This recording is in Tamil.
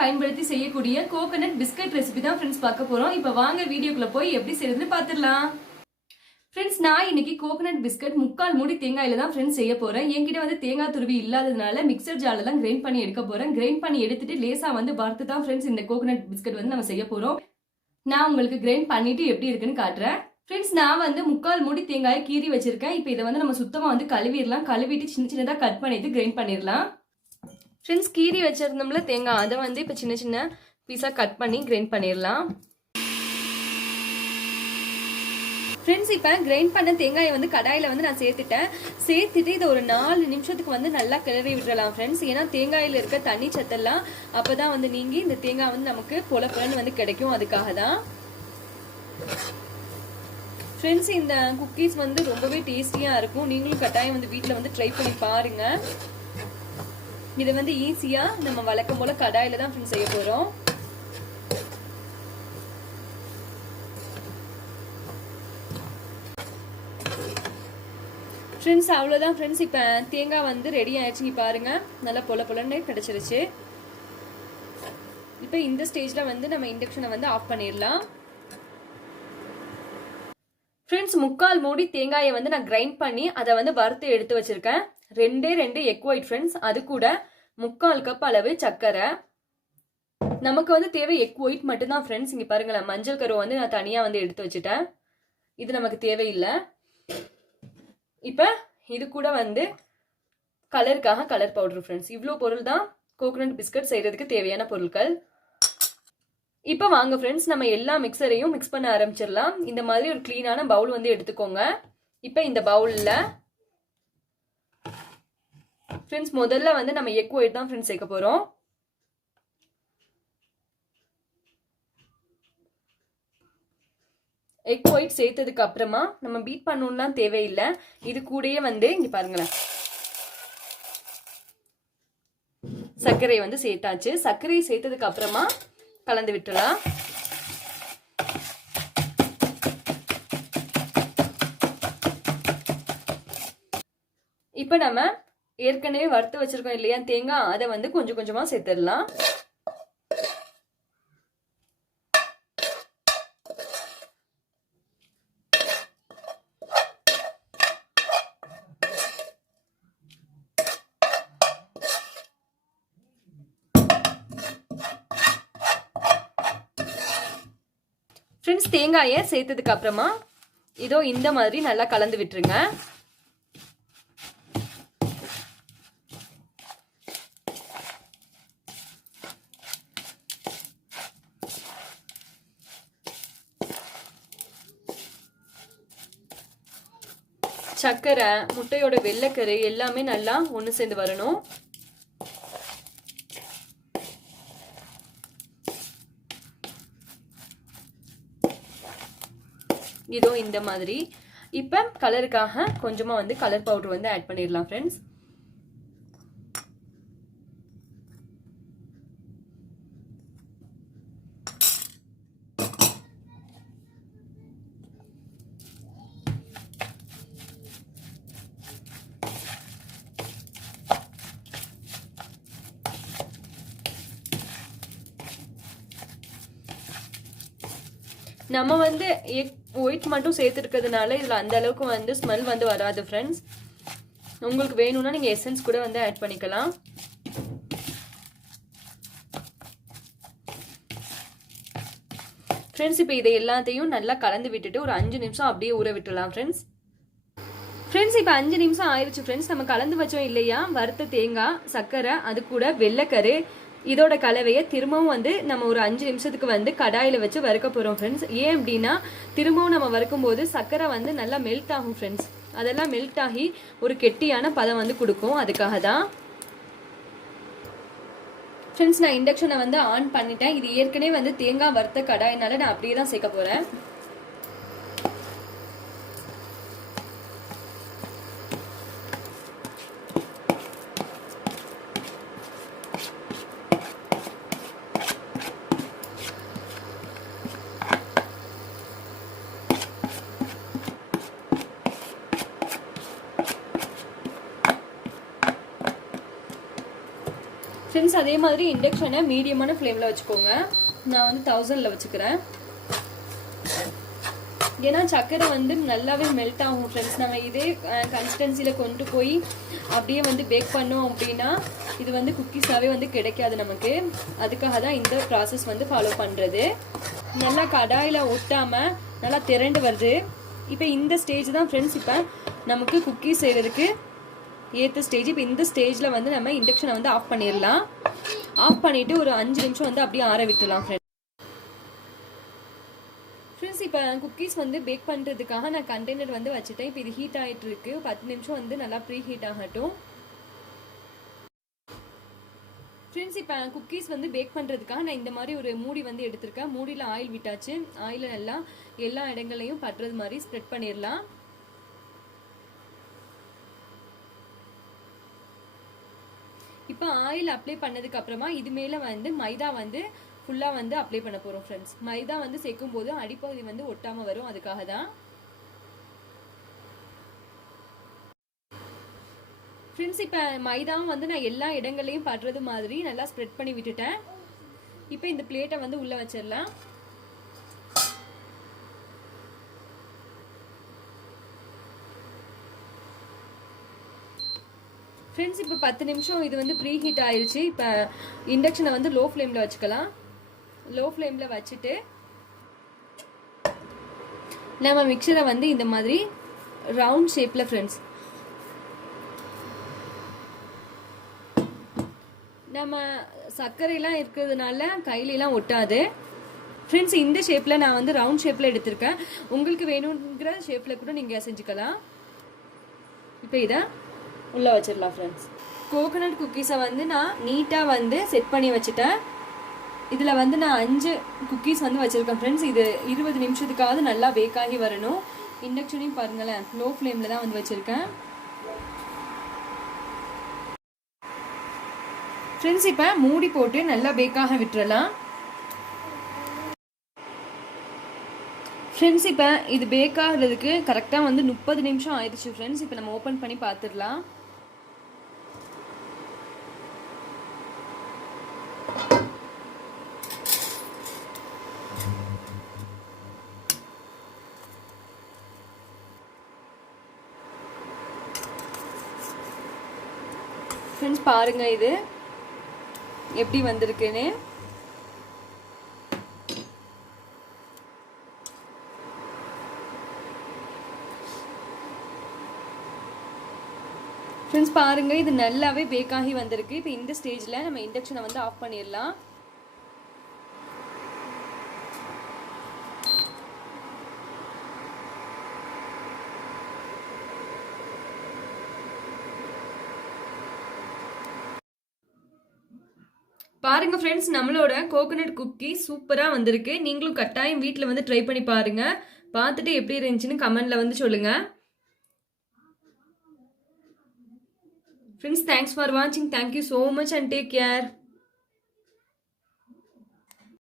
பயன்படுத்தி செய்யக்கூடிய கோகனட் பிஸ்கட் ரெசிபி தான் ஃப்ரெண்ட்ஸ் பார்க்க போறோம். இப்போ வாங்க வீடியோக்குள்ள போய் எப்படி செய்யறதுன்னு பார்த்துடலாம். ஃப்ரெண்ட்ஸ் நான் இன்னைக்கு கோகனட் பிஸ்கட் முக்கால் மூடி தேங்காயில தான் ஃப்ரெண்ட்ஸ் செய்ய போறேன். என்கிட்ட வந்து தேங்காய் துருவி இல்லாததுனால மிக்சர் ஜாலில் தான் கிரைண்ட் பண்ணி எடுக்க போறேன். கிரைண்ட் பண்ணி எடுத்துட்டு லேசா வந்து வறுத்து தான் ஃப்ரெண்ட்ஸ் இந்த கோகனட் பிஸ்கட் வந்து நம்ம செய்ய போறோம். நான் உங்களுக்கு கிரைண்ட் பண்ணிட்டு எப்படி இருக்குன்னு காட்டுறேன். ஃப்ரெண்ட்ஸ் நான் வந்து முக்கால் மூடி தேங்காயை கீறி வச்சிருக்கேன். இப்போ இதை வந்து நம்ம சுத்தமா வந்து கழுவிடலாம். கழுவிட்டு சின்ன சின்னதாக கட் பண்ணிட்டு கிரைண்ட் பண்ணிடலாம். ஃப்ரெண்ட்ஸ் கீரி வச்சிருந்தோம்ல தேங்காய். அதை வந்து இப்போ சின்ன சின்ன பீஸாக கட் பண்ணி கிரைண்ட் பண்ணிடலாம். ஃப்ரெண்ட்ஸ் இப்போ கிரைண்ட் பண்ண தேங்காயை வந்து கடாயில் வந்து நான் சேர்த்துட்டேன். சேர்த்துட்டு இதை ஒரு நாலு நிமிஷத்துக்கு வந்து நல்லா கிளறி விடலாம் ஃப்ரெண்ட்ஸ் ஏன்னா தேங்காயில் இருக்க தண்ணி சத்தெல்லாம் அப்போ தான் வந்து நீங்கி இந்த தேங்காய் வந்து நமக்கு பொல பொலன்னு வந்து கிடைக்கும். அதுக்காக தான். ஃப்ரெண்ட்ஸ் இந்த குக்கீஸ் வந்து ரொம்பவே டேஸ்டியாக இருக்கும். நீங்களும் கட்டாயம் வந்து வீட்டில் வந்து ட்ரை பண்ணி பாருங்கள் இதை வந்து ஈஸியாக நம்ம வழக்கம் போல் கடாயில் தான் ஃப்ரெண்ட்ஸ் செய்ய போகிறோம் ஃப்ரெண்ட்ஸ் அவ்வளோதான் ஃப்ரெண்ட்ஸ் இப்போ தேங்காய் வந்து ரெடி ஆயிடுச்சு. நீ பாருங்கள் நல்லா பொல பொலன்னு கிடச்சிருச்சு. இப்போ இந்த ஸ்டேஜில் வந்து நம்ம இண்டக்ஷனை வந்து ஆஃப் பண்ணிடலாம். ஃப்ரெண்ட்ஸ் முக்கால் மூடி தேங்காயை வந்து நான் கிரைண்ட் பண்ணி அதை வந்து வறுத்து எடுத்து வச்சிருக்கேன். ரெண்டே ரெண்டு எக் ஒயிட் ஃப்ரெண்ட்ஸ் அது கூட முக்கால் கப் அளவு சர்க்கரை நமக்கு வந்து தேவை எக் ஒயிட் மட்டும்தான் ஃப்ரெண்ட்ஸ் இங்கே பாருங்களேன் மஞ்சள் கருவை வந்து நான் தனியாக வந்து எடுத்து வச்சுட்டேன். இது நமக்கு தேவையில்லை. இப்போ இது கூட வந்து கலருக்காக கலர் பவுடர் ஃப்ரெண்ட்ஸ் இவ்வளோ பொருள் தான் கோகோனட் பிஸ்கட் செய்கிறதுக்கு தேவையான பொருட்கள். இப்போ வாங்க ஃப்ரெண்ட்ஸ் நம்ம எல்லா மிக்சரையும் மிக்ஸ் பண்ண ஆரம்பிச்சிடலாம். இந்த மாதிரி ஒரு க்ளீனான பவுல் வந்து எடுத்துக்கோங்க. இப்போ இந்த பவுலில் ஃப்ரெண்ட்ஸ் முதல்ல வந்து நம்ம எக் ஒயிட் தான் ஃப்ரெண்ட்ஸ் சேர்க்க போகிறோம் எக் ஒயிட் சேர்த்ததுக்கு அப்புறமா நம்ம பீட் பண்ணணும்லாம் தேவையில்லை. இது கூடயே வந்து இங்க பாருங்களேன். சர்க்கரையை வந்து சேர்த்தாச்சு. சர்க்கரையை சேர்த்ததுக்கு அப்புறமா கலந்து விட்டுலாம் இப்போ நம்ம ஏற்கனவே வறுத்து வச்சிருக்கோம் இல்லையா? தேங்காய் அதை வந்து கொஞ்சம் கொஞ்சமா சேர்த்துடலாம். ஃப்ரெண்ட்ஸ் தேங்காயை சேர்த்ததுக்கு அப்புறமா இதோ இந்த மாதிரி நல்லா கலந்து விட்டுருங்க. சர்க்கரை முட்டையோட வெள்ளைக்கரு எல்லாமே நல்லா ஒன்று சேர்ந்து வரணும். இதோ இந்த மாதிரி. இப்போ கலருக்காக கொஞ்சமாக வந்து கலர் பவுடர் வந்து ஆட் பண்ணிடலாம் ஃப்ரெண்ட்ஸ் நம்ம வந்து எக் ஒயிட் மட்டும் சேர்த்துருக்கிறதுனால இதில் அந்த அளவுக்கு வந்து ஸ்மெல் வந்து வராது ஃப்ரெண்ட்ஸ் உங்களுக்கு வேணும்னா நீங்கள் எசன்ஸ் கூட வந்து ஆட் பண்ணிக்கலாம். ஃப்ரெண்ட்ஸ் இப்போ இதை எல்லாத்தையும் நல்லா கலந்து விட்டுட்டு ஒரு அஞ்சு நிமிஷம் அப்படியே ஊற விட்டுலாம் ஃப்ரெண்ட்ஸ் ஃப்ரெண்ட்ஸ் இப்போ அஞ்சு நிமிஷம் ஆயிடுச்சு ஃப்ரெண்ட்ஸ் நம்ம கலந்து வச்சோம் இல்லையா? வறுத்த தேங்காய் சர்க்கரை அது கூட வெள்ளைக்கரு இதோட கலவையை திரும்பவும் வந்து நம்ம ஒரு அஞ்சு நிமிஷத்துக்கு வந்து கடாயில் வச்சு வறுக்க போகிறோம் ஃப்ரெண்ட்ஸ் ஏன் அப்படின்னா திரும்பவும் நம்ம வறுக்கும் போது சர்க்கரை வந்து நல்லா மெல்ட் ஆகும் ஃப்ரெண்ட்ஸ் அதெல்லாம் மெல்ட் ஆகி ஒரு கெட்டியான பதம் வந்து கொடுக்கும். அதுக்காக தான் ஃப்ரெண்ட்ஸ் நான் இண்டக்ஷனை வந்து ஆன் பண்ணிட்டேன். இது ஏற்கனவே வந்து தேங்காய் வறுத்த கடாயினால நான் அப்படியே தான் சேர்க்க போகிறேன் ஃப்ரெண்ட்ஸ் அதே மாதிரி இண்டக்ஷனை மீடியமான ஃப்ளேமில் வச்சுக்கோங்க. நான் வந்து தௌசண்டில் வச்சுக்கிறேன். ஏன்னா சர்க்கரை வந்து நல்லாவே மெல்ட் ஆகும் ஃப்ரெண்ட்ஸ் நம்ம இதே கன்சிஸ்டன்சியில் கொண்டு போய் அப்படியே வந்து பேக் பண்ணோம் அப்படின்னா இது வந்து குக்கீஸாகவே வந்து கிடைக்காது நமக்கு. அதுக்காக தான் இந்த ப்ராசஸ் வந்து ஃபாலோ பண்ணுறது நல்லா கடாயில் ஒட்டாமல் நல்லா திரண்டு வருது. இப்போ இந்த ஸ்டேஜ் தான் ஃப்ரெண்ட்ஸ் இப்போ நமக்கு குக்கீஸ் செய்கிறதுக்கு ஏற்ற ஸ்டேஜ் இப்போ இந்த ஸ்டேஜில் வந்து நம்ம இண்டக்ஷனை வந்து ஆஃப் பண்ணிடலாம். ஆஃப் பண்ணிவிட்டு ஒரு அஞ்சு நிமிஷம் வந்து அப்படியே ஆற விட்டுலாம் ஃப்ரெண்ட்ஸ் ஃப்ரெண்ட்ஸ் இப்போ குக்கீஸ் வந்து பேக் பண்ணுறதுக்காக நான் கண்டெய்னர் வந்து வச்சுட்டேன். இப்போ இது ஹீட் ஆகிட்டு இருக்கு பத்து நிமிஷம் வந்து நல்லா ப்ரீ ஹீட் ஆகட்டும். ஃப்ரெண்ட்ஸ் இப்போ குக்கீஸ் வந்து பேக் பண்ணுறதுக்காக நான் இந்த மாதிரி ஒரு மூடி வந்து எடுத்திருக்கேன். மூடியில் ஆயில் விட்டாச்சு. ஆயில் நல்லா எல்லா இடங்களையும் பட்டுறது மாதிரி ஸ்ப்ரெட் பண்ணிடலாம். இப்போ ஆயில் அப்ளை பண்ணதுக்கு அப்புறமா இது மேலே வந்து மைதா வந்து ஃபுல்லாக வந்து அப்ளை பண்ண போகிறோம் ஃப்ரெண்ட்ஸ் மைதா வந்து சேர்க்கும் போது அடிப்பகுதி வந்து ஒட்டாமல் வரும். அதுக்காக தான் ஃப்ரெண்ட்ஸ் இப்போ மைதாவும் வந்து நான் எல்லா இடங்களையும் படுறது மாதிரி நல்லா ஸ்ப்ரெட் பண்ணி விட்டுட்டேன். இப்போ இந்த பிளேட்டை வந்து உள்ளே வச்சிடலாம். ஃப்ரெண்ட்ஸ் இப்போ பத்து நிமிஷம் இது வந்து ப்ரீ ஹீட் ஆயிடுச்சு இப்போ இண்டக்ஷனை வந்து லோ ஃப்ளேமில் வச்சுக்கலாம் லோ ஃப்ளேமில் வச்சுட்டு நம்ம மிக்சரை வந்து இந்த மாதிரி ரவுண்ட் ஷேப்பில் ஃப்ரெண்ட்ஸ் நம்ம சர்க்கரைலாம் இருக்கிறதுனால கையிலலாம் ஒட்டாது. ஃப்ரெண்ட்ஸ் இந்த ஷேப்பில் நான் வந்து ரவுண்ட் ஷேப்பில் எடுத்திருக்கேன். உங்களுக்கு வேணுங்கிற ஷேப்பில் கூட நீங்கள் செஞ்சுக்கலாம். இப்போ இதை உள்ளே வச்சிடலாம் ஃப்ரெண்ட்ஸ் கோகனட் குக்கீஸை வந்து நான் நீட்டாக வந்து செட் பண்ணி வச்சுட்டேன். இதில் வந்து நான் அஞ்சு குக்கீஸ் வந்து வச்சுருக்கேன் ஃப்ரெண்ட்ஸ் இது இருபது நிமிஷத்துக்காவது நல்லா பேக்காகி வரணும். இண்டக்ஷனையும் பாருங்களேன். லோ ஃப்ளேமில் தான் வந்து வச்சுருக்கேன். ஃப்ரெண்ட்ஸ் இப்போ மூடி போட்டு நல்லா பேக்காக விட்டுறலாம். ஃப்ரெண்ட்ஸ் இப்போ இது பேக் ஆகிறதுக்கு கரெக்டாக வந்து முப்பது நிமிஷம் ஆயிடுச்சு ஃப்ரெண்ட்ஸ் இப்போ நம்ம ஓப்பன் பண்ணி பார்த்துடலாம் ஃப்ரெண்ட்ஸ் பாருங்க இது. எப்படி வந்திருக்குன்னு. ஃப்ரெண்ட்ஸ் பாருங்கள் இது நல்லாவே பேக் ஆகி வந்திருக்கு. இப்போ இந்த ஸ்டேஜில் நம்ம இண்டக்ஷனை வந்து ஆஃப் பண்ணிடலாம். பாருங்க ஃப்ரெண்ட்ஸ் நம்மளோட கோகோனட் குக்கி சூப்பராக வந்திருக்கு. நீங்களும் கட்டாயம் வீட்டில் வந்து ட்ரை பண்ணி பாருங்கள் பார்த்துட்டு எப்படி இருந்துச்சுன்னு கமெண்டில் வந்து சொல்லுங்கள் Friends, thanks for watching. Thank you so much and take care.